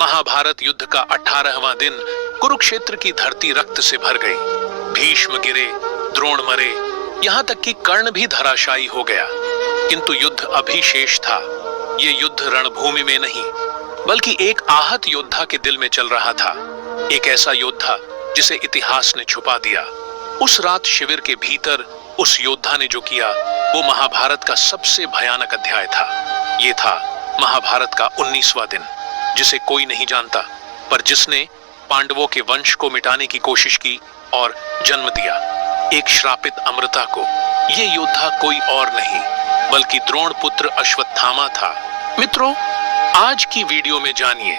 महाभारत युद्ध का 18वां दिन कुरुक्षेत्र की धरती रक्त से भर गई। भीष्म गिरे, द्रोण मरे, यहाँ तक कि कर्ण भी धराशायी हो गया। किंतु युद्ध अभी शेष था। ये युद्ध रणभूमि में नहीं, बल्कि एक आहत योद्धा के दिल में चल रहा था। एक ऐसा योद्धा जिसे इतिहास ने छुपा दिया। उस रात शिविर के भीतर उस योद्धा ने जो किया, वो महाभारत का सबसे भयानक अध्याय था। ये था महाभारत का 19वां दिन, जिसे कोई नहीं जानता, पर जिसने पांडवों के वंश को मिटाने की कोशिश की और जन्म दिया एक श्रापित अमृता को। ये योद्धा कोई और नहीं, बल्कि द्रोण पुत्र अश्वत्थामा था। मित्रों, आज की वीडियो में जानिए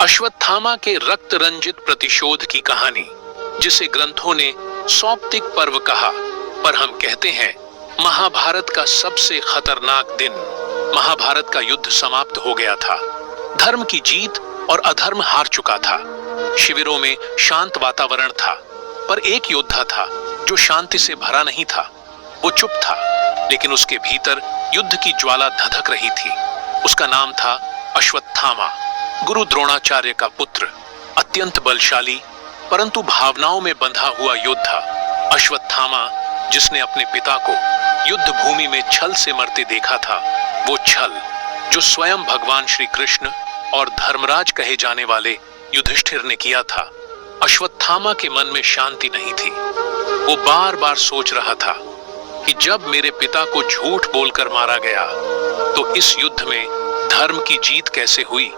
अश्वत्थामा के रक्त रंजित प्रतिशोध की कहानी, जिसे ग्रंथों ने सौप्तिक पर्व कहा, पर हम कहते हैं महाभारत का सबसे खतरनाक दिन। महाभारत का युद्ध समाप्त हो गया था। धर्म की जीत और अधर्म हार चुका था। शिविरों में शांत वातावरण था, पर एक योद्धा था जो शांति से भरा नहीं था। वो चुप था, लेकिन उसके भीतर युद्ध की ज्वाला धधक रही थी। उसका नाम था अश्वत्थामा, गुरु द्रोणाचार्य का पुत्र, अत्यंत बलशाली परंतु भावनाओं में बंधा हुआ योद्धा। अश्वत्थामा, जिसने अपने पिता को युद्ध भूमि में छल से मरते देखा था, वो छल जो स्वयं भगवान श्री कृष्ण और धर्मराज कहे जाने वाले युधिष्ठिर ने किया था। अश्वत्थामा के मन में शांति नहीं थी। वो बार बार सोच रहा था कि जब मेरे पिता को झूठ बोलकर मारा गया, तो इस युद्ध में धर्म की जीत कैसे हुई।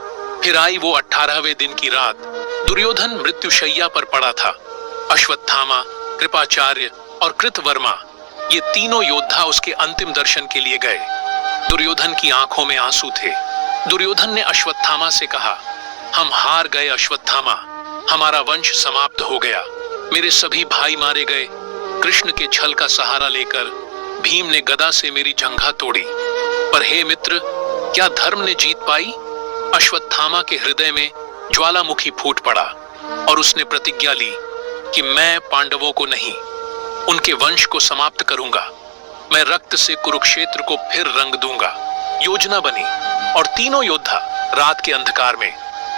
फिर आई वो 18वें दिन की रात। दुर्योधन मृत्युशैया पर पड़ा था। अश्वत्थामा, कृपाचार्य और कृतवर्मा, ये तीनों योद्धा उसके अंतिम दर्शन के लिए गए। दुर्योधन की आंखों में आंसू थे। दुर्योधन ने अश्वत्थामा से कहा, हम हार गए अश्वत्थामा, हमारा वंश समाप्त हो गया, मेरे सभी भाई मारे गए। कृष्ण के छल का सहारा लेकर भीम ने गदा से मेरी जंघा तोड़ी, पर हे मित्र, क्या धर्म ने जीत पाई? अश्वत्थामा के हृदय में ज्वालामुखी फूट पड़ा और उसने प्रतिज्ञा ली कि मैं पांडवों को नहीं, उनके वंश को समाप्त करूंगा। मैं रक्त से कुरुक्षेत्र को फिर रंग दूंगा। योजना बनी और तीनों योद्धा रात के अंधकार में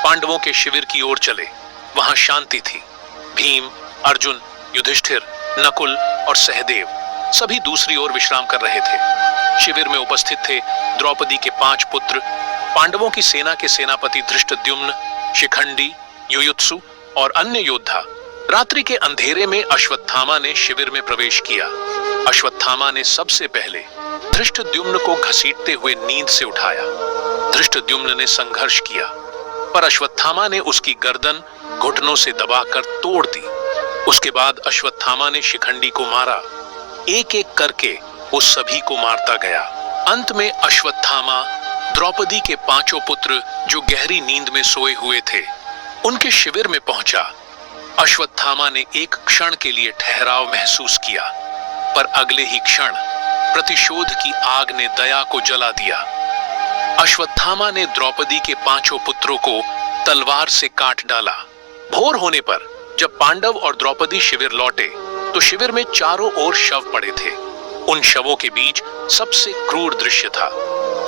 पांडवों के शिविर की ओर चले। वहां शांति थी। भीम, अर्जुन, युधिष्ठिर, नकुल और सहदेव सभी दूसरी ओर विश्राम कर रहे थे। शिविर में उपस्थित थे द्रौपदी के 5 पुत्र, पांडवों की सेना के सेनापति धृष्टद्युम्न, शिखंडी, युयुत्सु और अन्य योद्धा। रात्रि के अंधेरे में अश्वत्थामा ने शिविर में प्रवेश किया। अश्वत्थामा ने सबसे पहले धृष्टद्युम्न को घसीटते हुए नींद से उठाया। धृष्टद्युम्न ने संघर्ष किया, पर अश्वत्थामा ने उसकी गर्दन घुटनों से दबाकर तोड़ दी। उसके बाद अश्वत्थामा ने शिखंडी को मारा। एक एक करके वो सभी को मारता गया। अंत में अश्वत्थामा द्रौपदी के 5 पुत्र, जो गहरी नींद में सोए हुए थे, उनके शिविर में पहुंचा। अश्वत्थामा ने एक क्षण के लिए ठहराव महसूस किया, पर अगले ही क्षण प्रतिशोध की आग ने दया को जला दिया। अश्वत्थामा ने द्रौपदी के 5 पुत्रों को तलवार से काट डाला। भोर होने पर जब पांडव और द्रौपदी शिविर लौटे, तो शिविर में चारों ओर शव पड़े थे। उन शवों के बीच सबसे क्रूर दृश्य था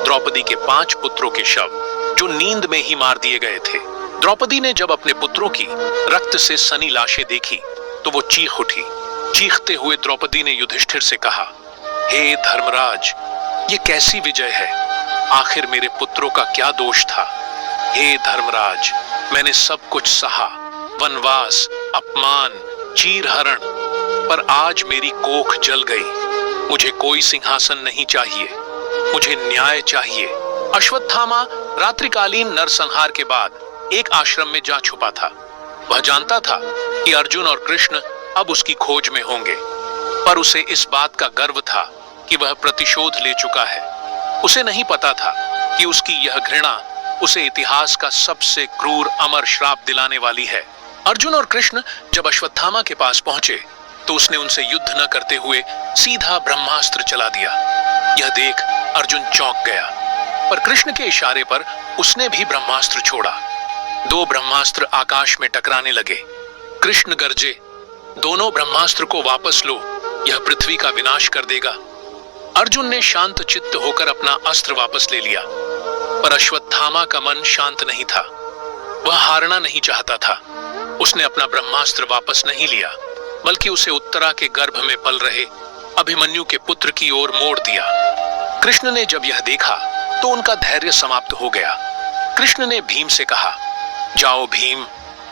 द्रौपदी के 5 पुत्रों के शव, जो नींद में ही मार दिए गए थे। द्रौपदी ने जब अपने पुत्रों की रक्त से सनी लाशें देखी, तो वो चीख उठी। चीखते हुए द्रौपदी ने युधिष्ठिर से कहा, हे धर्मराज, ये कैसी विजय है? आखिर मेरे पुत्रों का क्या दोष था? हे धर्मराज, मैंने सब कुछ सहा, वनवास, अपमान, चीरहरण, पर आज मेरी कोख जल गई। मुझे कोई सिंहासन नहीं चाहिए, मुझे न्याय चाहिए। अश्वत्थामा रात्रिकालीन नरसंहार के बाद एक आश्रम में जा छुपा था। वह जानता था कि अर्जुन और कृष्ण अब उसकी खोज में होंगे, पर उसे इस बात का गर्व था कि वह प्रतिशोध ले चुका है। उसे नहीं पता था कि उसकी यह घृणा उसे इतिहास का सबसे क्रूर अमर श्राप दिलाने वाली है। अर्जुन और कृष्ण जब अश्वत्थामा के पास पहुंचे, तो उसने उनसे युद्ध न करते हुए सीधा ब्रह्मास्त्र चला दिया। यह देख अर्जुन चौंक गया, पर कृष्ण के इशारे पर उसने भी ब्रह्मास्त्र छोड़ा। 2 ब्रह्मास्त्र आकाश में टकराने लगे। कृष्ण गरजे, दोनों ब्रह्मास्त्र को वापस लो, यह पृथ्वी का विनाश कर देगा। अर्जुन ने शांत चित्त होकर अपना अस्त्र वापस ले लिया, पर अश्वत्थामा का मन शांत नहीं था। वह हारना नहीं चाहता था। उसने अपना ब्रह्मास्त्र वापस नहीं लिया, बल्कि उसे उत्तरा के गर्भ में पल रहे अभिमन्यु के पुत्र की ओर मोड़ दिया। कृष्ण ने जब यह देखा तो उनका धैर्य समाप्त हो गया। कृष्ण ने भीम से कहा, जाओ भीम,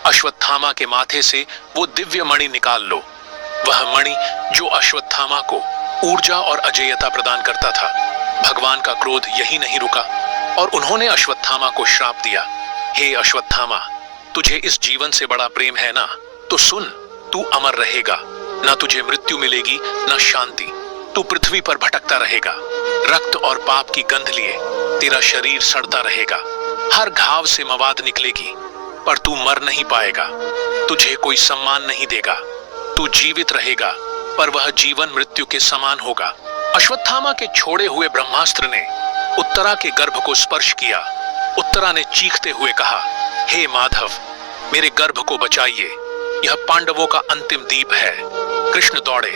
अश्वत्थामा के माथे से वो दिव्य मणि निकाल लो। वह मणि जो अश्वत्थामा को ऊर्जा और अजेयता प्रदान करता था। भगवान का क्रोध यही नहीं रुका और उन्होंने अश्वत्थामा को श्राप दिया, हे अश्वत्थामा, तुझे इस जीवन से बड़ा प्रेम है ना, तो सुन, तू अमर रहेगा, ना तुझे मृत्यु मिलेगी ना शांति। तू पृथ्वी पर भटकता रहेगा, रक्त और पाप की गंध लिए तेरा शरीर सड़ता रहेगा, हर घाव से मवाद निकलेगी, पर तू मर नहीं पाएगा। तुझे कोई सम्मान नहीं देगा, तू जीवित रहेगा, पर वह जीवन मृत्यु के समान होगा। अश्वत्थामा के छोड़े हुए ब्रह्मास्त्र ने उत्तरा के गर्भ को स्पर्श किया। उत्तरा ने चीखते हुए कहा, हे माधव, मेरे गर्भ को बचाइए, यह पांडवों का अंतिम दीप है। कृष्ण दौड़े,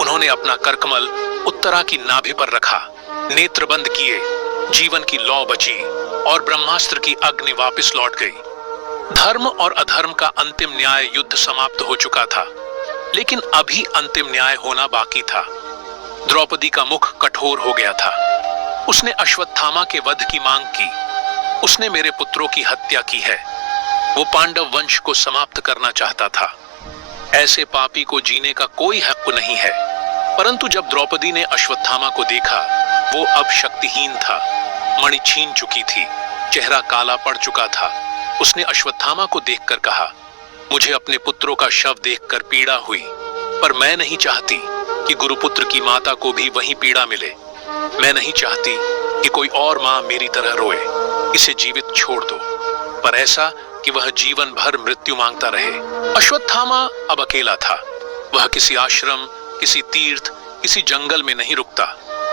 उन्होंने अपना करकमल उत्तरा की नाभि पर रखा, नेत्र बंद किए, जीवन की लौ बची और ब्रह्मास्त्र की अग्नि वापस लौट गई। धर्म और अधर्म का अंतिम न्याय युद्ध समाप्त हो चुका था, लेकिन अभी अंतिम न्याय होना बाकी था। द्रौपदी का मुख कठोर हो गया था। उसने अश्वत्थामा के वध की मांग की। उसने मेरे पुत्रों की हत्या की है। वो पांडव वंश को समाप्त करना चाहता था। ऐसे पापी को जीने का कोई हक नहीं है। परंतु जब द्रौपदी ने अश्वत्थामा को देखा, वो अब शक्तिहीन था, मणि छीन चुकी थी, चेहरा काला पड़ चुका था। उसने अश्वत्थामा को देखकर कहा, मुझे अपने पुत्रों का शव देखकर पीड़ा हुई, पर मैं नहीं चाहती कि गुरुपुत्र की माता को भी वही पीड़ा मिले। मैं नहीं चाहती कि कोई और मां मेरी तरह रोए। इसे जीवित छोड़ दो, पर ऐसा कि वह जीवन भर मृत्यु मांगता रहे। अश्वत्थामा अब अकेला था। वह किसी आश्रम, किसी तीर्थ, किसी जंगल में नहीं रुकता।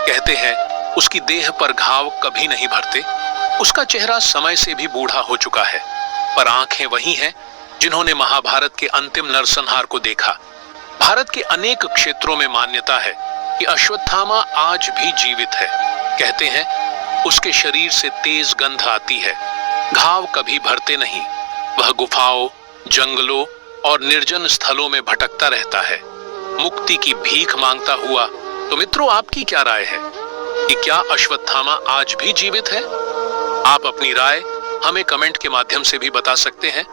कहते हैं उसकी देह पर घाव कभी नहीं भरते। उसका चेहरा समय से भी बूढ़ा हो चुका है, पर आंखें वही हैं जिन्होंने महाभारत के अंतिम नरसंहार को देखा। भारत के अनेक क्षेत्रों में मान्यता है कि अश्वत्थामा आज भी जीवित है। कहते हैं उसके शरीर से तेज गंध आती है, घाव कभी भरते नहीं। वह गुफाओं, जंगलों और निर्जन स्थलों में भटकता रहता है, मुक्ति की भीख मांगता हुआ। तो मित्रों, आपकी क्या राय है कि क्या अश्वत्थामा आज भी जीवित है? आप अपनी राय हमें कमेंट के माध्यम से भी बता सकते हैं।